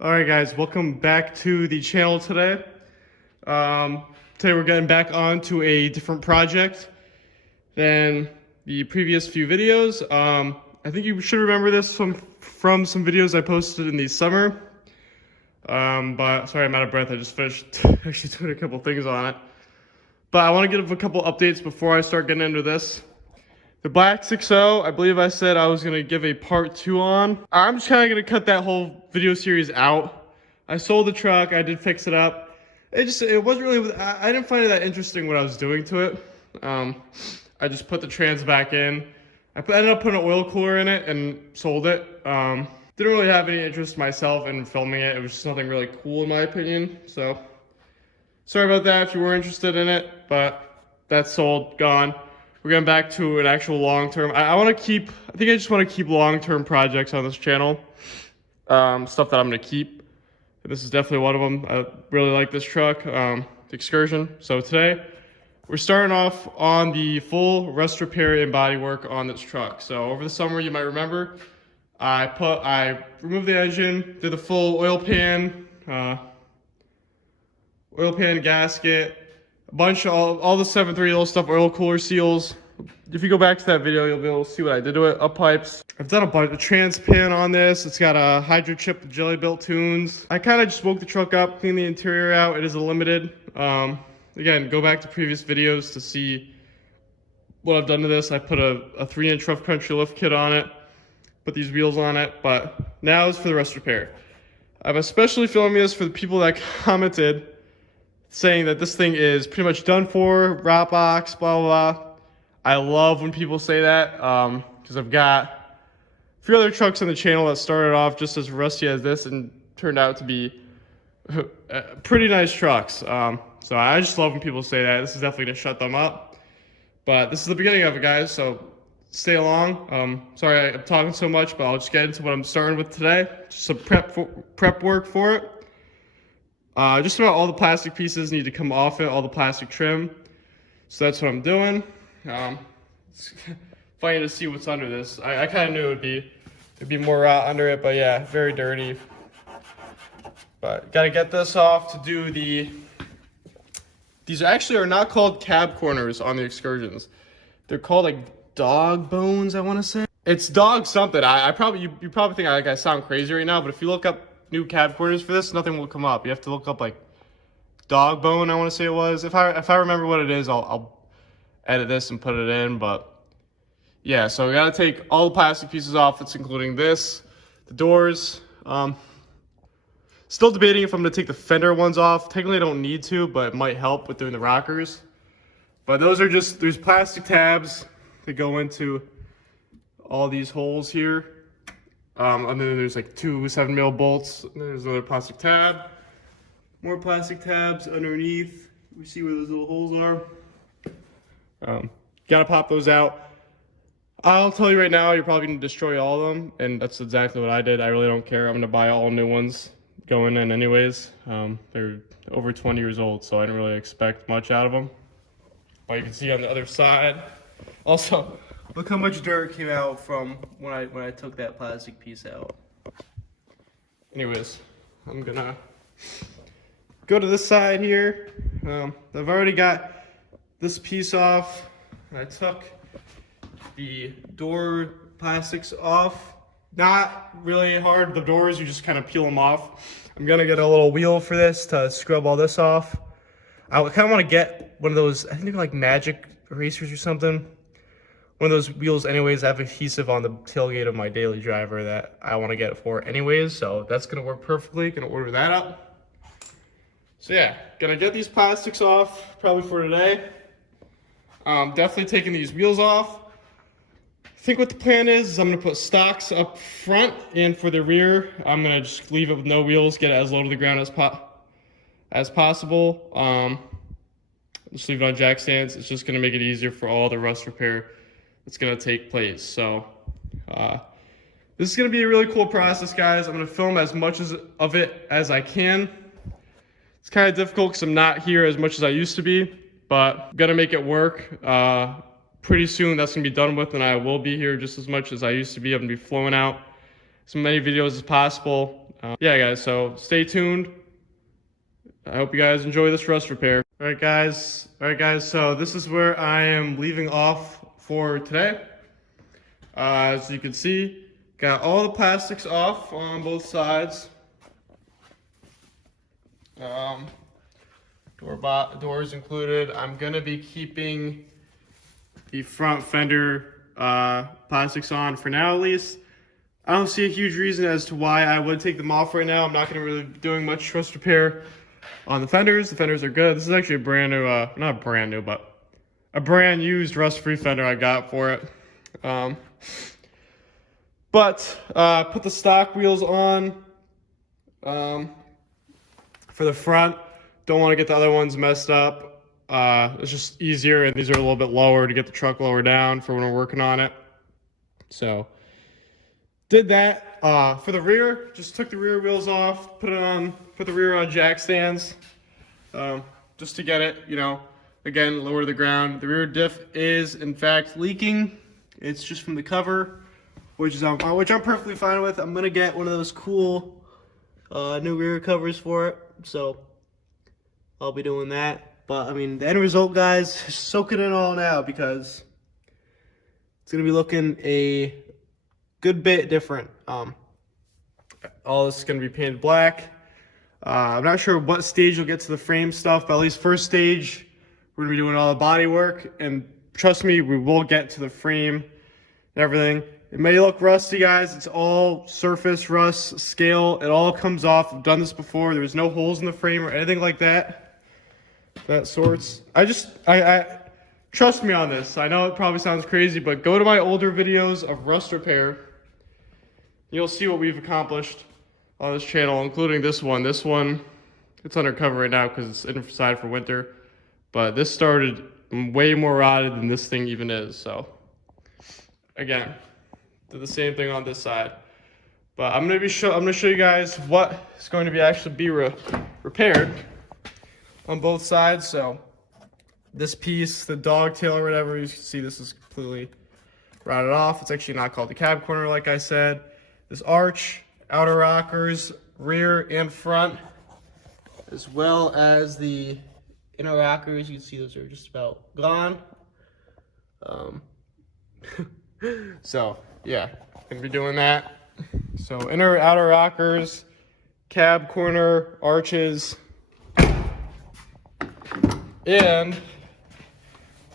Alright guys, welcome back to the channel today. Today we're getting back on to a different project than the previous few videos. I think you should remember this from some videos I posted in the summer. But sorry, I'm out of breath. I just finished actually doing a couple things on it. But I want to give a couple updates before I start getting into this. The Black 6.0, I believe I said I was going to give a part 2 on. I'm just kind of going to cut that whole video series out. I sold the truck, I did fix it up. It wasn't really, I didn't find it that interesting what I was doing to it. I just put the trans back in. I ended up putting an oil cooler in it and sold it. Didn't really have any interest myself in filming it. It was just nothing really cool in my opinion. So, sorry about that if you were interested in it, but that's sold, gone. We're going back to an actual long-term. I just want to keep long-term projects on this channel. Stuff that I'm going to keep. This is definitely one of them. I really like this truck, the Excursion. So today, we're starting off on the full rust repair and body work on this truck. So over the summer, you might remember, I removed the engine, did the full oil pan gasket, a bunch of all the 7.3 little stuff, oil cooler seals. If you go back to that video, you'll be able to see what I did to it. Up pipes. I've done a bunch of trans pan on this. It's got a hydro chip with jelly built tunes. I kind of just woke the truck up, cleaned the interior out. It is a limited. Again, go back to previous videos to see what I've done to this. I put a 3-inch rough country lift kit on it, put these wheels on it, but now is for the rust repair. I'm especially filming this for the people that commented saying that this thing is pretty much done for, rot box, blah, blah, blah. I love when people say that, because I've got a few other trucks on the channel that started off just as rusty as this and turned out to be pretty nice trucks. So I just love when people say that. This is definitely going to shut them up. But this is the beginning of it, guys, so stay along. Sorry I'm talking so much, but I'll just get into what I'm starting with today. Just some prep work for it. Just about all the plastic pieces need to come off it, all the plastic trim. So that's what I'm doing. It's funny to see what's under this. I kind of knew it'd be more rot under it, but yeah, very dirty. But gotta get this off to do these actually are not called cab corners on the Excursions. They're called like dog bones, I want to say. It's dog something. You probably think I sound crazy right now, but if you look up new cab corners for this, nothing will come up. You have to look up like dog bone, I want to say it was. If I remember what it is, I'll edit this and put it in. But yeah, so we gotta take all the plastic pieces off. It's including this, the doors. Still debating if I'm gonna take the fender ones off. Technically I don't need to, but it might help with doing the rockers. But those are just, there's plastic tabs that go into all these holes here. And then there's like 2 7mm bolts. And then there's another plastic tab. More plastic tabs underneath. We see where those little holes are. Gotta pop those out. I'll tell you right now, you're probably gonna destroy all of them, and that's exactly what I did. I really don't care. I'm gonna buy all new ones going in anyways. They're over 20 years old, so I didn't really expect much out of them. But you can see on the other side. Also, look how much dirt came out from when I took that plastic piece out. Anyways, I'm gonna go to this side here. I've already got this piece off. I took the door plastics off. Not really hard, the doors, you just kind of peel them off. I'm gonna get a little wheel for this to scrub all this off. I kind of want to get one of those, I think they're like magic erasers or something. One of those wheels anyways. I have adhesive on the tailgate of my daily driver that I want to get it for anyways, so that's gonna work perfectly. Gonna order that up. So yeah, gonna get these plastics off probably for today. Definitely taking these wheels off. I think what the plan is I'm gonna put stocks up front, and for the rear, I'm gonna just leave it with no wheels, get it as low to the ground as possible. Just leave it on jack stands. It's just gonna make it easier for all the rust repair that's gonna take place. So this is gonna be a really cool process, guys. I'm gonna film as much of it as I can. It's kind of difficult because I'm not here as much as I used to be, but I'm gonna make it work. Pretty soon that's gonna be done with, and I will be here just as much as I used to be. I'm gonna be flowing out as many videos as possible. Yeah, guys, so stay tuned. I hope you guys enjoy this rust repair. All right, guys, so this is where I am leaving off for today. As you can see, got all the plastics off on both sides. Doors included. I'm gonna be keeping the front fender plastics on for now, at least. I don't see a huge reason as to why I would take them off right now. I'm not gonna really be doing much rust repair on the fenders. The fenders are good. This is actually a brand new, not brand new, but a brand used rust-free fender I got for it. Put the stock wheels on for the front. Don't want to get the other ones messed up. It's just easier, and these are a little bit lower to get the truck lower down for when we're working on it. So did that. For the rear, just took the rear wheels off, put the rear on jack stands, just to get it, again, lower to the ground. The rear diff is in fact leaking. It's just from the cover, which I'm perfectly fine with. I'm gonna get one of those cool new rear covers for it, so I'll be doing that. But I mean, the end result, guys, soak it in all now, because it's gonna be looking a good bit different. All this is going to be painted black. I'm not sure what stage you'll get to the frame stuff, but at least first stage, we're going to be doing all the body work. And trust me, we will get to the frame and everything. It may look rusty, guys. It's all surface rust, scale. It all comes off. I've done this before. There was no holes in the frame or anything like that. That sorts. I trust me on this. I know it probably sounds crazy, but go to my older videos of rust repair. You'll see what we've accomplished on this channel, including this one. This one, it's undercover right now because it's inside for winter. But this started way more rotted than this thing even is. So, again, did the same thing on this side. But I'm gonna show you guys what is going to be actually repaired on both sides. So, this piece, the dog tail or whatever, you can see this is completely rotted off. It's actually not called the cab corner, like I said. This arch, outer rockers, rear and front, as well as the inner rockers. You can see those are just about gone. So yeah, gonna be doing that. So inner, outer rockers, cab corner, arches, and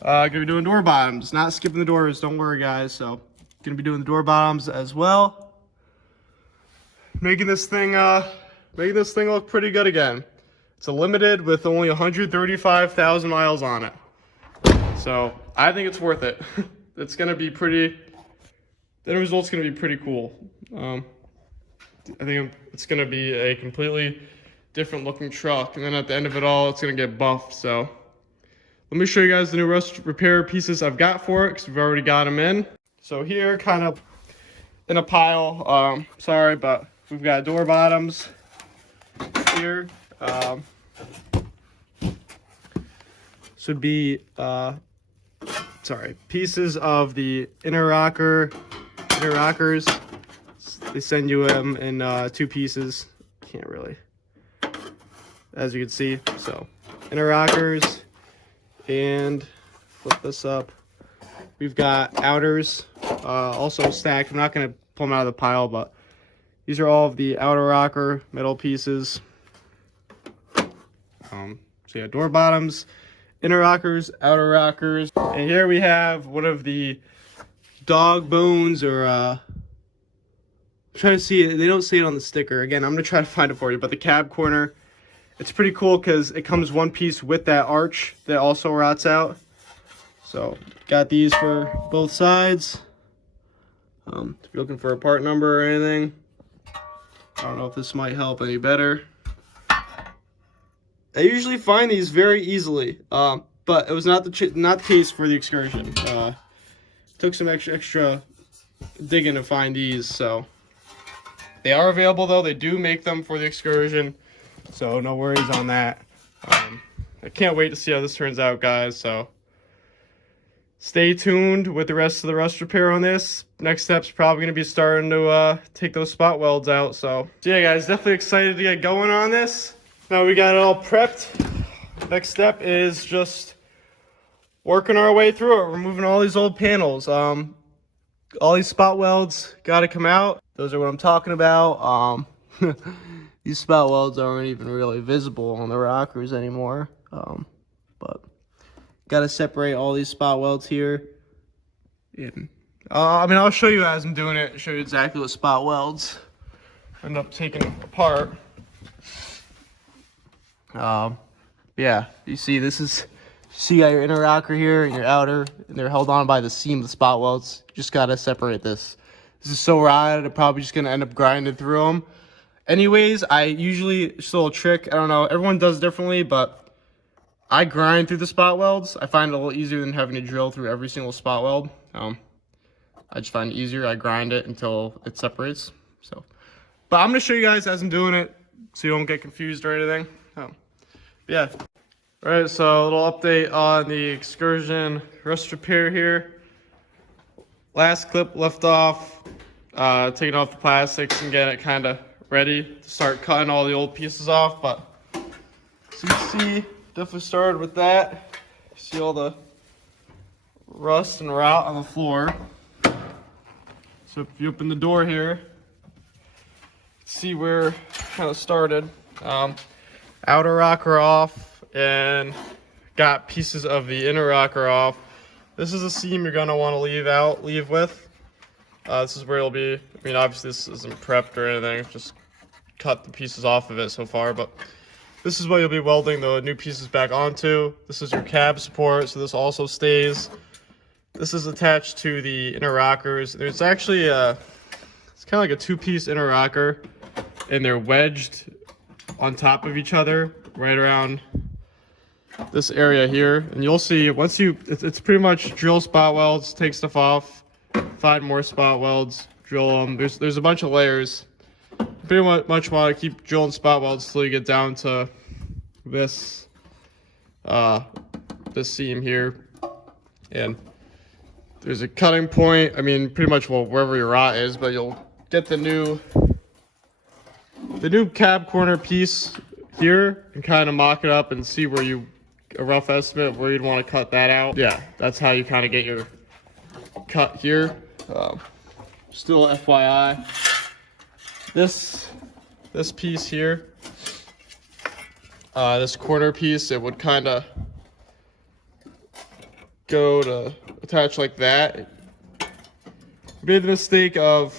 gonna be doing door bottoms. Not skipping the doors, don't worry, guys. So gonna be doing the door bottoms as well. Making this thing look pretty good again. It's a limited with only 135,000 miles on it. So I think it's worth it. It's gonna be pretty. The result's gonna be pretty cool. I think it's gonna be a completely different looking truck, and then at the end of it all, it's gonna get buffed. So let me show you guys the new rust repair pieces I've got for it, because we've already got them in. So here, kind of in a pile. Sorry, but we've got door bottoms here. Should be pieces of the inner rockers. They send you them in 2 pieces. Can't really, as you can see. So inner rockers, and flip this up. We've got outers, also stacked. I'm not gonna pull them out of the pile, but these are all of the outer rocker metal pieces. So yeah, door bottoms, inner rockers, outer rockers. And here we have one of the dog bones, or I'm trying to see it. They don't see it on the sticker. Again, I'm gonna try to find it for you, but the cab corner. It's pretty cool because it comes one piece with that arch that also rots out. So got these for both sides. If you're looking for a part number or anything, I don't know if this might help any better. I usually find these very easily, but it was not the case for the Excursion. Took some extra digging to find these, so they are available though. They do make them for the Excursion, so no worries on that. I can't wait to see how this turns out, guys. So stay tuned with the rest of the rust repair on this. Next step's probably going to be starting to take those spot welds out. So yeah, guys, definitely excited to get going on this. Now we got it all prepped. Next step is just working our way through it, removing all these old panels. All these spot welds got to come out. Those are what I'm talking about. These spot welds aren't even really visible on the rockers anymore. But got to separate all these spot welds here. And, I mean, I'll show you as I'm doing it, show you exactly what spot welds end up taking apart. Yeah, you see this is, you got your inner rocker here and your outer, and they're held on by the seam of the spot welds. You just got to separate this. This is so rotted, I'm probably just going to end up grinding through them. Anyways, I usually, just a little trick, I don't know, everyone does differently, but I grind through the spot welds. I find it a little easier than having to drill through every single spot weld. I just find it easier. I grind it until it separates. So, but I'm going to show you guys as I'm doing it so you don't get confused or anything. Yeah. All right, so a little update on the excursion rust repair here. Last clip left off, taking off the plastics and getting it kind of ready to start cutting all the old pieces off. But so you see, definitely started with that. You see all the rust and rot on the floor. So if you open the door here, see where kind of started. Outer rocker off and got pieces of the inner rocker off. This is a seam you're gonna want to leave with. This is where it'll be. I mean, obviously this isn't prepped or anything. Just cut the pieces off of it so far, but this is what you'll be welding the new pieces back onto. This is your cab support, so this also stays. This is attached to the inner rockers. There's actually it's kind of like a two-piece inner rocker, and they're wedged on top of each other right around this area here. And you'll see once it's pretty much drill spot welds, take stuff off, find more spot welds, drill them. There's a bunch of layers. Pretty much want to keep drilling spot welds until you get down to this this seam here, and there's a cutting point. I mean, pretty much wherever your rot is, but you'll get the new cab corner piece here and kind of mock it up and see where a rough estimate where you'd want to cut that out. Yeah, that's how you kind of get your cut here. Still FYI, this piece here, this corner piece, it would kind of go to attach like that. Made the mistake of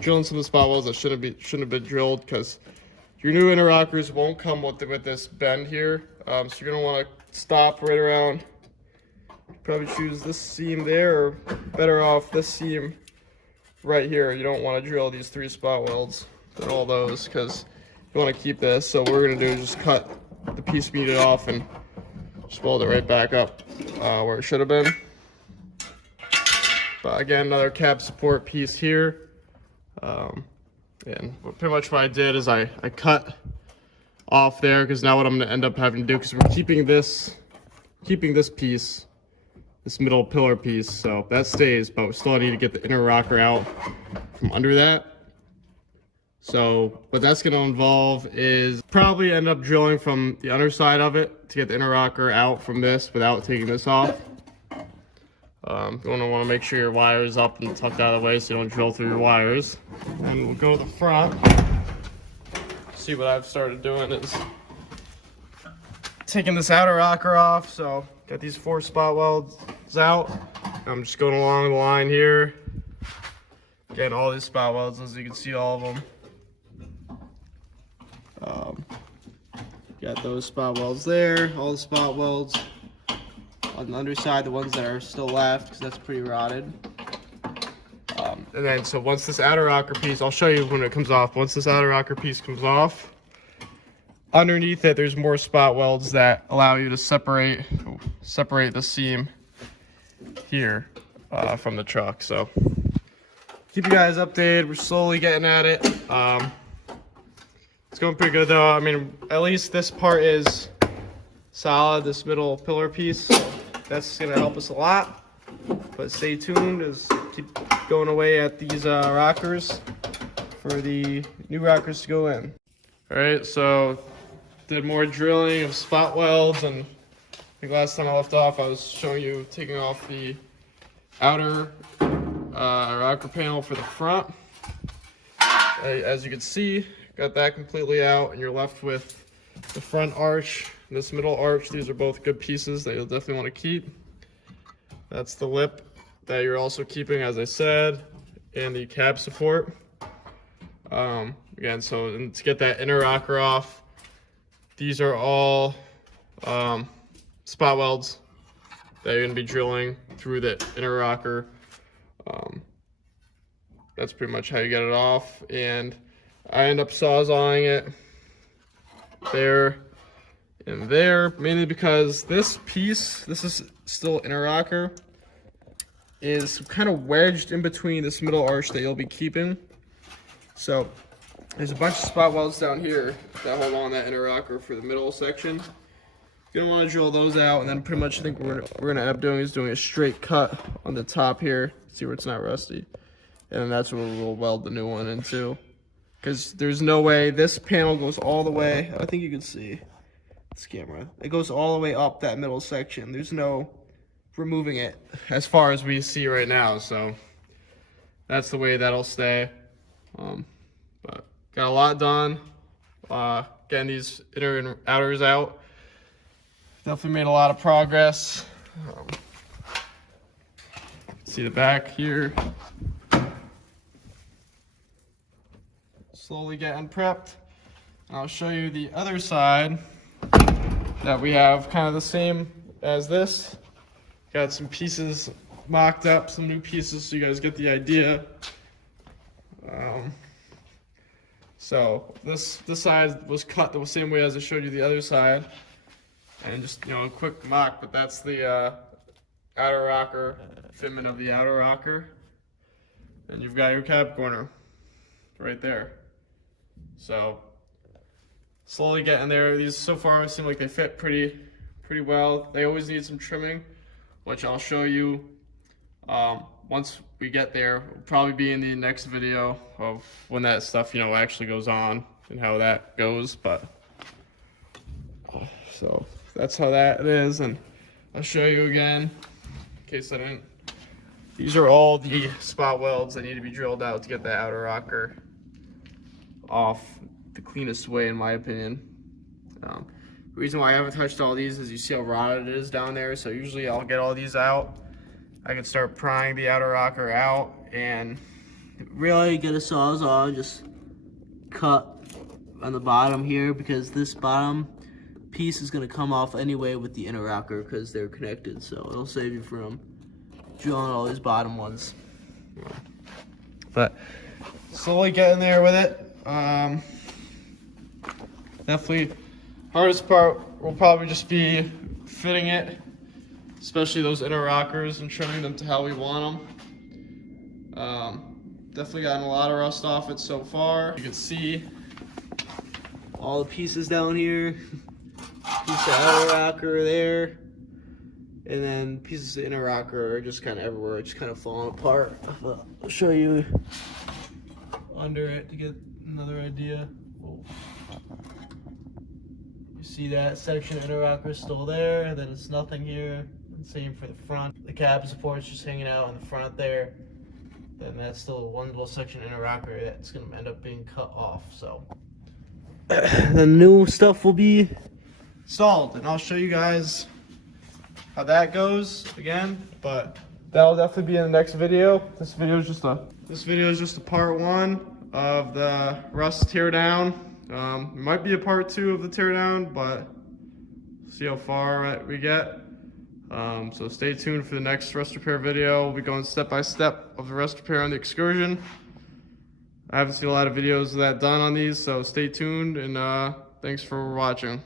drilling some of the spot welds that shouldn't have been drilled, because your new inner rockers won't come with this bend here. So you're gonna want to stop right around. Probably choose this seam there, or better off this seam right here. You don't want to drill these 3 spot welds and all those, because you want to keep this. So what we're gonna do is just cut the piece we needed off and just weld it right back up where it should have been. But again, another cab support piece here. And pretty much what I did is I cut off there, because now what I'm going to end up having to do, because we're keeping this piece, this middle pillar piece, so that stays, but we still need to get the inner rocker out from under that. So what that's going to involve is probably end up drilling from the underside of it to get the inner rocker out from this without taking this off. You're going to want to make sure your wire is up and tucked out of the way so you don't drill through your wires. And we'll go to the front. See, what I've started doing is taking this outer rocker off. So got these 4 spot welds out. I'm just going along the line here, getting all these spot welds, as you can see, all of them. Got those spot welds there, all the spot welds on the underside, the ones that are still left, because that's pretty rotted. And then, so once this outer rocker piece, I'll show you when it comes off. Once this outer rocker piece comes off, underneath it, there's more spot welds that allow you to separate the seam here from the truck. So keep you guys updated. We're slowly getting at it. It's going pretty good though. I mean, at least this part is solid, this middle pillar piece. So that's gonna help us a lot. But stay tuned as keep going away at these rockers for the new rockers to go in. All right, so did more drilling of spot welds, and I think last time I left off I was showing you taking off the outer rocker panel for the front. As you can see, got that completely out, and you're left with the front arch and this middle arch. These are both good pieces that you'll definitely want to keep. That's the lip that you're also keeping, as I said, and the cab support. Again, so to get that inner rocker off, these are all spot welds that you're going to be drilling through the inner rocker. That's pretty much how you get it off, and I end up sawzawing it there and there, mainly because this piece, this is still inner rocker, is kind of wedged in between this middle arch that you'll be keeping. So there's a bunch of spot welds down here that hold on that inner rocker for the middle section. You're gonna want to drill those out, and then pretty much I think we're gonna end up doing is doing a straight cut on the top here, see where it's not rusty, and then that's where we'll weld the new one into. Because there's no way this panel goes all the way. I think you can see this camera. It goes all the way up that middle section. There's no removing it as far as we see right now. So that's the way that'll stay. But got a lot done. Getting these inner and outers out. Definitely made a lot of progress. See the back here. Slowly getting prepped. I'll show you the other side that we have kind of the same as this. Got some pieces mocked up, some new pieces so you guys get the idea. So this side was cut the same way as I showed you the other side. And just, you know, a quick mock, but that's the outer rocker, fitment of the outer rocker. And you've got your cab corner right there. So slowly getting there. These so far seem like they fit pretty well. They always need some trimming, which I'll show you once we get there. It'll probably be in the next video of when that stuff, you know, actually goes on and how that goes. But so that's how that is, and I'll show you again in case I didn't. These are all the spot welds that need to be drilled out to get the outer rocker off the cleanest way, in my opinion. The reason why I haven't touched all these is you see how rotted it is down there, so usually I'll get all these out. I can start prying the outer rocker out and really get a sawzall, just cut on the bottom here, because this bottom piece is going to come off anyway with the inner rocker because they're connected, so it'll save you from drilling all these bottom ones. But slowly getting there with it. Definitely hardest part will probably just be fitting it, especially those inner rockers, and trimming them to how we want them. Definitely gotten a lot of rust off it so far. You can see all the pieces down here. Piece of outer rocker there, and then pieces of inner rocker are just kind of everywhere, just kind of falling apart. I'll show you under it to get another idea. Whoa. You see that section of inner rocker still there, and then it's nothing here. And same for the front. The cab support's just hanging out in the front there. Then that's still one little section of inner rocker that's going to end up being cut off. So the new stuff will be installed, and I'll show you guys how that goes again, but that'll definitely be in the next video. This video is just a part one of the rust teardown. It might be a part two of the teardown, but see how far we get. So stay tuned for the next rust repair video. We'll be going step by step of the rust repair on the Excursion. I haven't seen a lot of videos of that done on these, so stay tuned, and thanks for watching.